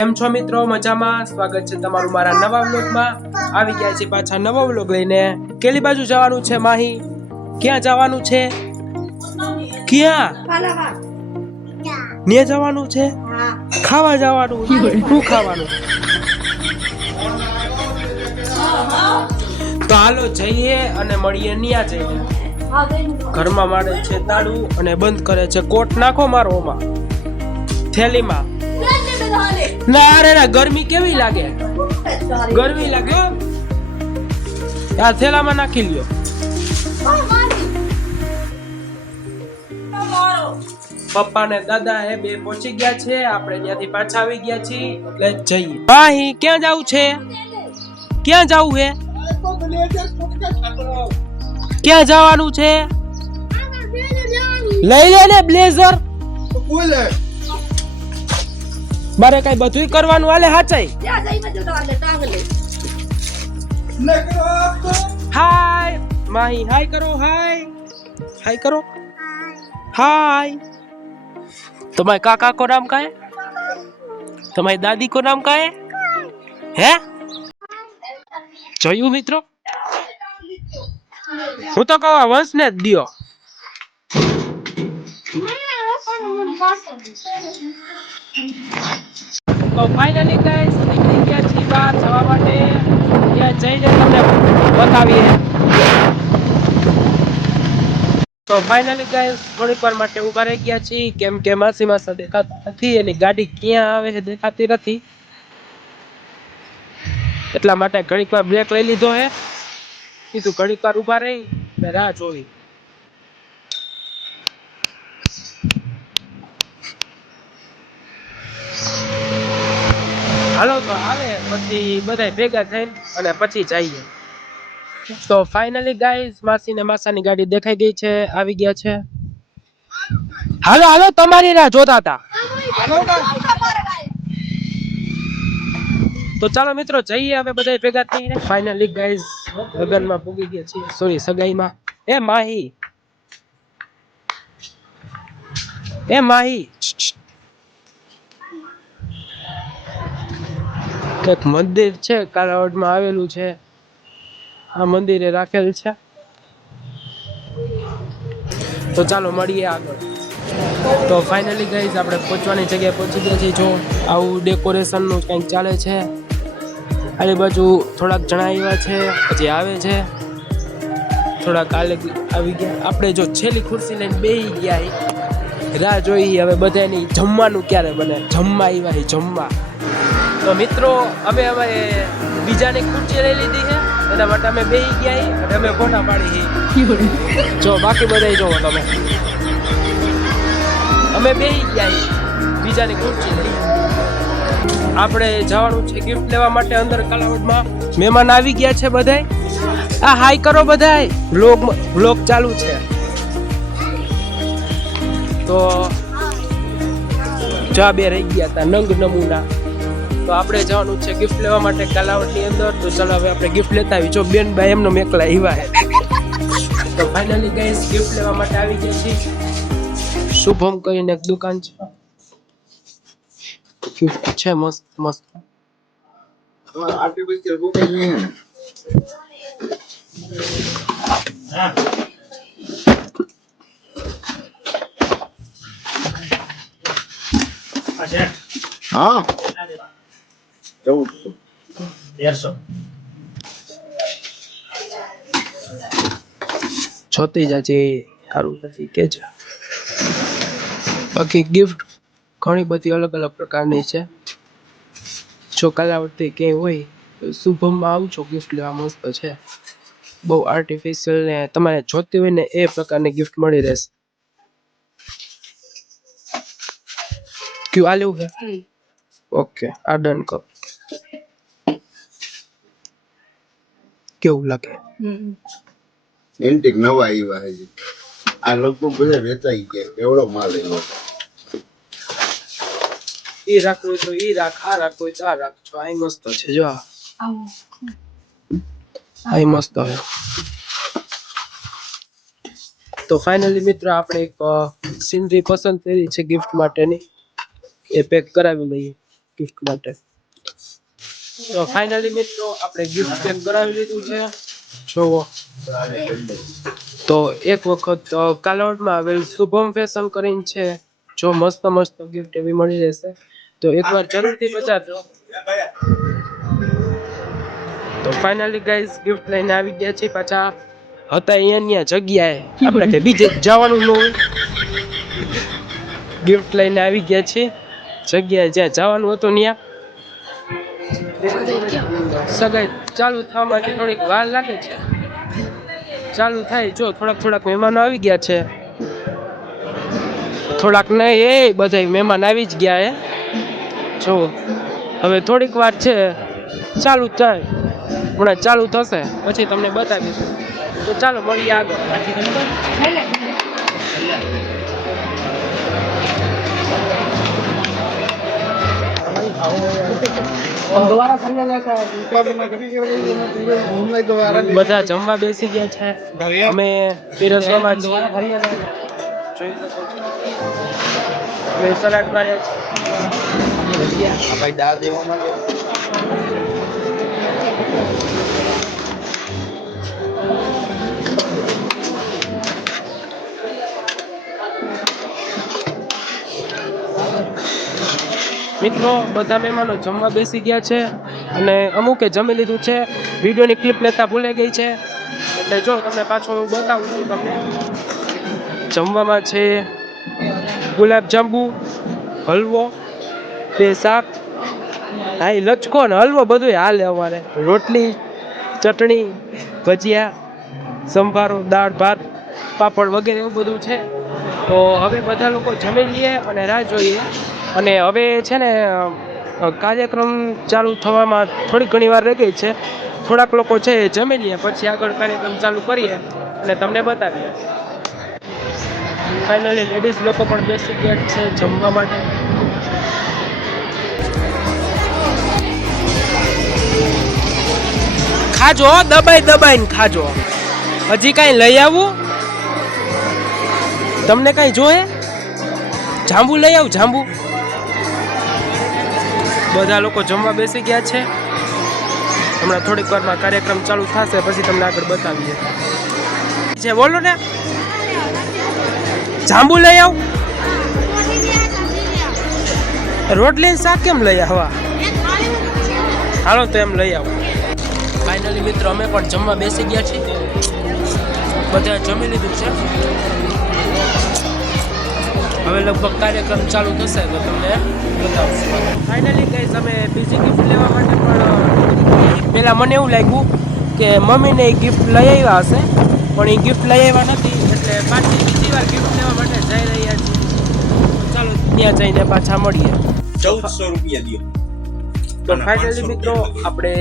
કેમ છો મિત્રો? મજામાં? સ્વાગત છે તમારું મારા નવા વ્લોગમાં. આવી ગયા છે પાછા નવો વ્લોગ લઈને. કેલી બાજુ જવાનું છે માહી? ક્યાં જવાનું છે? ક્યાં ને જવાનું છે? ખાવા જવાનું. શું ખાવાનું? તો હાલો જઈએ અને મળીએ ન્યા જઈએ. ઘરમાં મારે છે તાળું અને બંધ કરે છે. કોટ નાખો મારો ઓમાં થેલીમાં. ના અરે ના, ગરમી કેવી લાગે? ગરમી લાગે. આ થેલામાં નાખી લ્યો. પપ્પા ને દાદા એ બે પહોંચી ગયા છે. આપણે ત્યાંથી પાછા આવી ગયા છીએ એટલે જઈએ. ભાઈ ક્યાં જવું છે? ક્યાં જવું હે? ક્યાં જવાનું છે? લઈ લે ને બ્લેઝર. મારે કઈ બધું કરવાનું હાલે હાચાઈ. હાય માહી, હાય કરો. હાય હાય કરો. हाय। तुम्हारे काका को नाम क्या है? तुम्हारी दादी को नाम क्या है? જોયું મિત્રો? હું તો કહું વંશ ને જ દિયો. તો ફાઇનલી ગાઈસ નીકળી ગયા છીએ બહાર જવા માટે. ત્યાં જઈને તમને બતાવીએ. તો ફાઇનલી ગાઈસ થોડીક વાર માટે ઊભા રહી ગયા છીએ કેમ કે માસી માસા દેખાતા નથી. એની ગાડી ક્યાં આવે છે દેખાતી નથી, એટલા માટે ઘડીક વાર બ્રેક લઈ લીધો હે. કીધું ઘડીક વાર ઊભા રહી ને રાહ જોવી. હાલો તો આવે પછી બધા ભેગા થઈને અને પછી જઈએ. તો ફાઇનલી ગાઈસ માસી ને માસાની ગાડી દેખાઈ ગઈ છે, આવી ગયા છે. હાલો હાલો, તમારી રાહ જોતા હતા. તો ચાલો મિત્રો જઈએ હવે બધા ભેગા થઈને. ફાઇનલી ગાઈસ લગનમાં પૂગી ગયા છીએ, સોરી સગાઈમાં. એ માહી, એ માહી, એક મંદિર છે કાલાવડમાં આવેલું છે. આ મંદિરે રાખેલ છે. તો ચાલો મળીએ આગળ. તો ફાઇનલી ગાઈસ આપણે પહોંચવાની જગ્યાએ પહોંચી ગયા છીએ. જો આવું ડેકોરેશન નું કંઈક ચાલે છે. આની બાજુ થોડાક જણા આવ્યા છે, હજી આવે છે. થોડાક આવી ગયા. આપણે જો છેલ્લી ખુરશી લઈને બેસી ગયા, રાહ જોઈ હવે બધાની જમવાનું ક્યારે બને. જમવા આવ્યા જમવા. તો મિત્રો અમે બીજાની ખુરશી લઈ લીધી છે, એના માટે અમે બેસી ગયા અને અમે ફોટા પાડી. જો બાકી બધા જોવો તમે, અમે બેસી ગયા બીજાની ખુરશી લઈ. આપણે જવાનું છે ગિફ્ટ લેવા માટે અંદર કાલાવડમાં. મહેમાન આવી ગયા છે બધાય. આ હાય કરો બધાય. વ્લોગ ચાલુ છે. તો જા બે રહી ગયા હતા નંગ નમૂના. તો આપણે જવાનું છે ગિફ્ટ લેવા માટે કાલાવડની અંદર. તો ચાલો હવે આપણે ગિફ્ટ લેતા આવી. જો બેન ભાઈ એમનો મેકલા આવ્યા હે. તો ફાઇનલી ગાઈસ ગિફ્ટ લેવા માટે આવી ગયા છીએ. શુભમ કરીને એક દુકાન છે, ગિફ્ટ છે મસ્ત મસ્ત. हाँ 1400 છોતી જાજી સારું નથી કે છે. બાકી ગિફ્ટ ઘણી બધી અલગ અલગ પ્રકારની છે. જો કાલાવડથી ક્યાંય હોય તો શુભમમાં આવજો, ગિફ્ટ લેવા મસ્ત છે. બહુ આર્ટિફિશિયલ ને તમારે જોતી હોય ને એ પ્રકારની ગિફ્ટ મળી રહેશે. ક્યુ આ લેવું છે? ઓકે આ ડન કરો. કેવું લાગે? એન્ટિક નવા આવ્યા છે. આ લગભગ બધા વેચાઈ ગયા. એવડો માલ આવ્યો. ઈ રાખવું તો ઈ રાખ, આ રાખવું તો આ રાખજો. આ મસ્ત છે. જો આ મસ્ત છે. તો ફાઇનલી મિત્રો આપણે એક સીનરી પસંદ કરી છે ગિફ્ટ માટેની, એ પેક કરાવી લઈએ. ગિફ્ટ માટે. તો ફાઇનલી મિત્રો આપણે ગિફ્ટ પેક કરાવી લીધું છે. જોવો તો એક વખત કાલાવડમાં આવેલ શુભમ ફેશન કરીને છે. જો મસ્ત મસ્ત ગિફ્ટ એવી મળી રહેશે તો એકવાર જરૂરથી પધારજો. તો ફાઇનલી ગાઈઝ ગિફ્ટ લઈને આવી ગયા છે. પાછા હતા અહીંયા જગ્યાએ આપણે બીજે જવાનું ન હોય. ગિફ્ટ લઈને આવી ગયા છે જગ્યાએ જ્યાં જવાનું હતું ત્યાં. સગાઈ ચાલુ થવામાં થોડીક વાર લાગે છે. ચાલુ થાય જો થોડાક મહેમાનો આવી ગયા છે. થોડાક નહીં એ બધા મહેમાન આવી જ ગયા હે. જો હવે થોડીક વાર છે ચાલુ થાય. હમણાં ચાલુ થશે પછી તમને બતાવીશું. તો ચાલો મળીએ આગળ. બધા જમવા બેસી ગયા છે. અમે પીરસવામાં સલાડ મિત્રો બધા મહેમાનો જમવા બેસી ગયા છે અને અમુકે જમી લીધું છે. વિડીયોની ક્લિપ લેતા ભૂલાઈ ગઈ છે એટલે જો તમને પાછો હું બતાવું છું. તમને જમવામાં છે ગુલાબજાંબુ, હલવો, 2 શાક, હા એ લચકો ને હલવો બધું હાલે અમારે. રોટલી, ચટણી, ભજીયા, સંભારો, દાળ ભાત, પાપડ વગેરે એવું બધું છે. તો હવે બધા લોકો જમી લઈએ અને રાહ જોઈએ. અને હવે છે ને કાર્યક્રમ ચાલુ થવામાં થોડીક ઘણી વાર રહી ગઈ છે. થોડાક લોકો છે એ જમી લઈએ પછી આગળ કાર્યક્રમ ચાલુ કરીએ અને તમને બતાવીએ. ફાઇનલી લેડીઝ લોકો પણ બેસી ગયા છે જમવા માટે. ખાજો દબાઈને ખાજો. હજી કાંઈ લઈ આવું? તમને કાંઈ જોઈએ? જાંબુ લઈ આવું જાંબુ. બધા લોકો જમવા બેસી ગયા છે. હમણાં થોડીક વારમાં કાર્યક્રમ ચાલુ થશે પછી તમને આગળ બતાવીએ. છે બોલો ને. જાંબુ લઈ આવ. રોટલી શાક કેમ લઈ આવવા? હાલો તો એમ લઈ આવો. ફાઇનલી મિત્રો અમે પણ જમવા બેસી ગયા છીએ. બધા જમી લીધું છે. હવે લગભગ કાર્યક્રમ ચાલુ થશે તો તમને બતાવશું. ફાઇનલી ગાઈસ અમે બીજી ગિફ્ટ લેવા માટે પણ પહેલાં મને એવું લાગ્યું કે મમ્મીને એ ગિફ્ટ લઈ આવ્યા હશે પણ એ ગિફ્ટ લઈ આવ્યા નથી એટલે પાછી બીજી વાર ગિફ્ટ લેવા માટે જઈ રહ્યા છીએ. ચાલો ત્યાં જઈને પાછા મળીએ. 1400 રૂપિયા દો. તો ફાઇનલી મિત્રો આપણે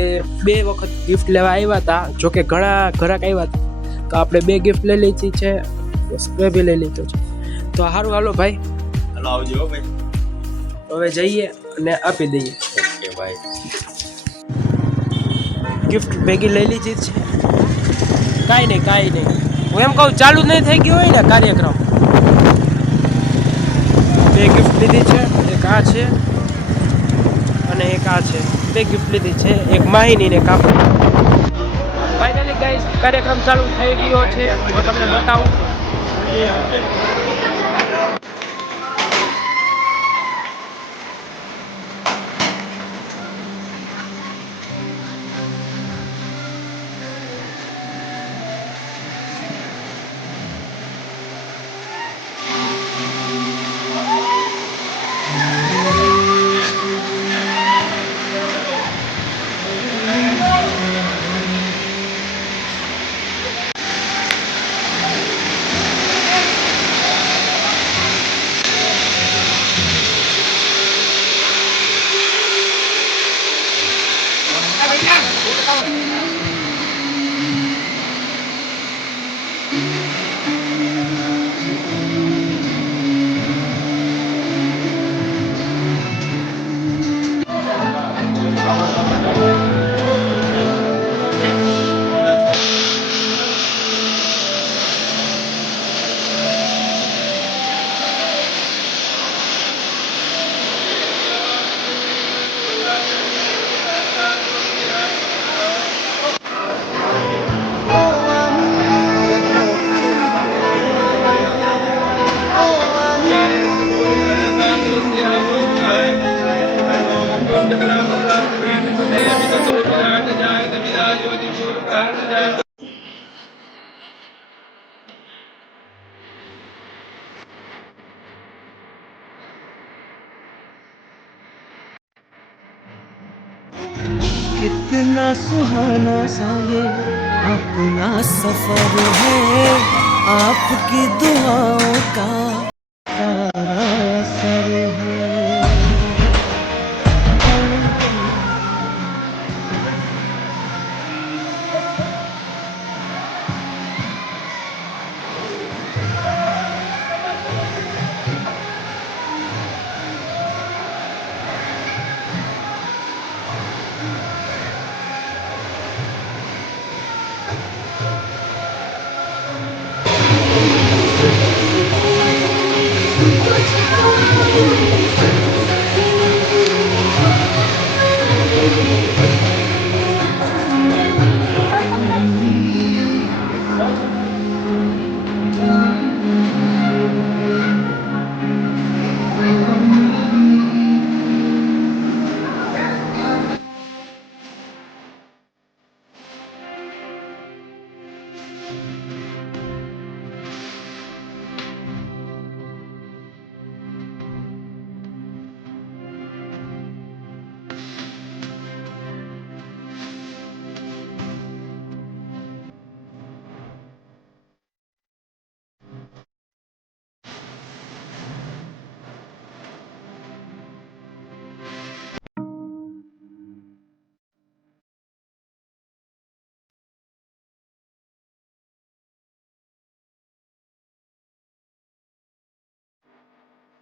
2 વખત ગિફ્ટ લેવા આવ્યા હતા. જોકે ઘણા ઘરાક આવ્યા હતા તો આપણે 2 ગિફ્ટ લઈ લીધી છે. સ્પ્રે બી લઈ લીધો છે. તો સારું હાલો ભાઈ. હાલો આવજો ભાઈ. હવે જઈએ અને આપી દઈએ. ઓકે ભાઈ. ગિફ્ટ ભેગી લઈ લીધી છે. કાંઈ નહીં હું એમ કહું ચાલુ જ નહીં થઈ ગયું હોય ને કાર્યક્રમ. 2 ગિફ્ટ લીધી છે. એક આ છે અને એક આ છે. 2 ગિફ્ટ લીધી છે. એક માહિની ને કાપડ. ફાઇનલી ગાઈસ કાર્યક્રમ ચાલુ થઈ ગયો છે. હું તમને બતાવું. कितना सुहाना सा ये अपना सफर है, आपकी दुआओं का सारा असर है।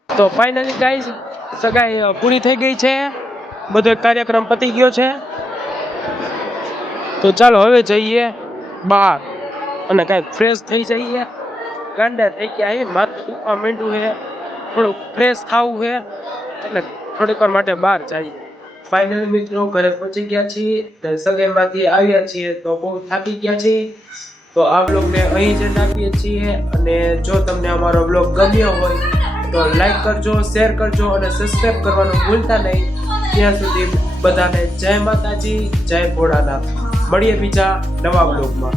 તો ફાઇનલી ગાઈઝ સગાઈ પૂરી થઈ ગઈ છે, બધો કાર્યક્રમ પતી ગયો છે. તો ચાલો હવે જઈએ બહાર અને કાંઈક ફ્રેશ થઈ જઈએ. ગાંડા થઈ ગયા એ માથું દુખવા માંડ્યું છે, થોડુંક ફ્રેશ થવું છે એટલે થોડીક વાર માટે બહાર જઈએ. ફાઇનલી મિત્રો ઘરે પહોંચી ગયા છીએ, સગાઈમાંથી આવ્યા છીએ તો બહુ થાકી ગયા છીએ. તો આ બ્લોગને અહીં જ આપીએ છીએ અને જો તમને અમારો બ્લોગ ગમ્યો હોય તો લાઈક કરજો, શેર કરજો અને સબસ્ક્રાઈબ કરવાનું ભૂલતા નહીં. ત્યાં સુધી બધાને જય માતાજી, જય ભોળાનાથ. મળીએ બીજા નવા બ્લોગમાં.